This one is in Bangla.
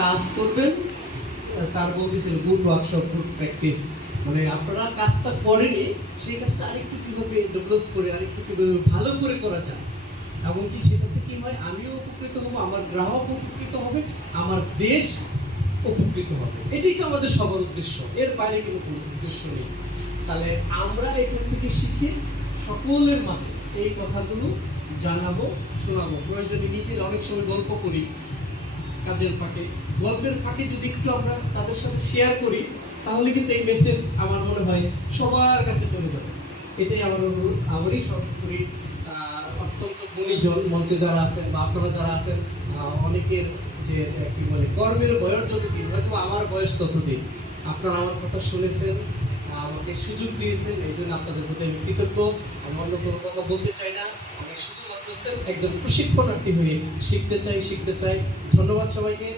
কাজ করবেন, স্যার বলতেছিল গুড ওয়ার্কশপ গুড প্র্যাকটিস, মানে আপনারা কাজটা করেনি সেই কাজটা আরেকটু কীভাবে ডেভেলপ করে আরেকটু কীভাবে ভালো করে করা যায়, এমনকি সেটাতে কী হয় আমিও উপকৃত হব, আমার গ্রাহক উপকৃত হবে, আমার দেশ উপকৃত হবে। এটাই তো আমাদের সবার উদ্দেশ্য, এর বাইরে কিন্তু কোনো উদ্দেশ্য নেই। তাহলে আমরা এখান থেকে শিখে সকলের মাঝে এই কথাগুলো জানাবো, শোনাবো। প্রয়োজনে নিজের অনেক সময় গল্প করি কাজের ফাঁকে, গল্পের ফাঁকে যদি একটু আমরা তাদের সাথে শেয়ার করি তাহলে কিন্তু এই মেসেজ আমার মনে হয় সবার কাছে চলে যাবে। এটাই আমার অনুরোধ। আমারই সর্বোপরি অত্যন্ত গুণীজন মঞ্চে যারা আছেন বা আপনারা যারা আছেন, অনেকের যে কি বলে কর্মের বয়স যতদিন, হয়তো আমার বয়স ততদিন, আপনারা আমার কথা শুনেছেন, আমাকে সুযোগ দিয়েছেন, এই জন্য আপনাদের প্রতি আমি কৃতজ্ঞ। আমি অন্য কোনো কথা বলতে চাই না, আমি শুধুমাত্র একজন প্রশিক্ষণার্থী হয়ে শিখতে চাই। ধন্যবাদ সবাইকে।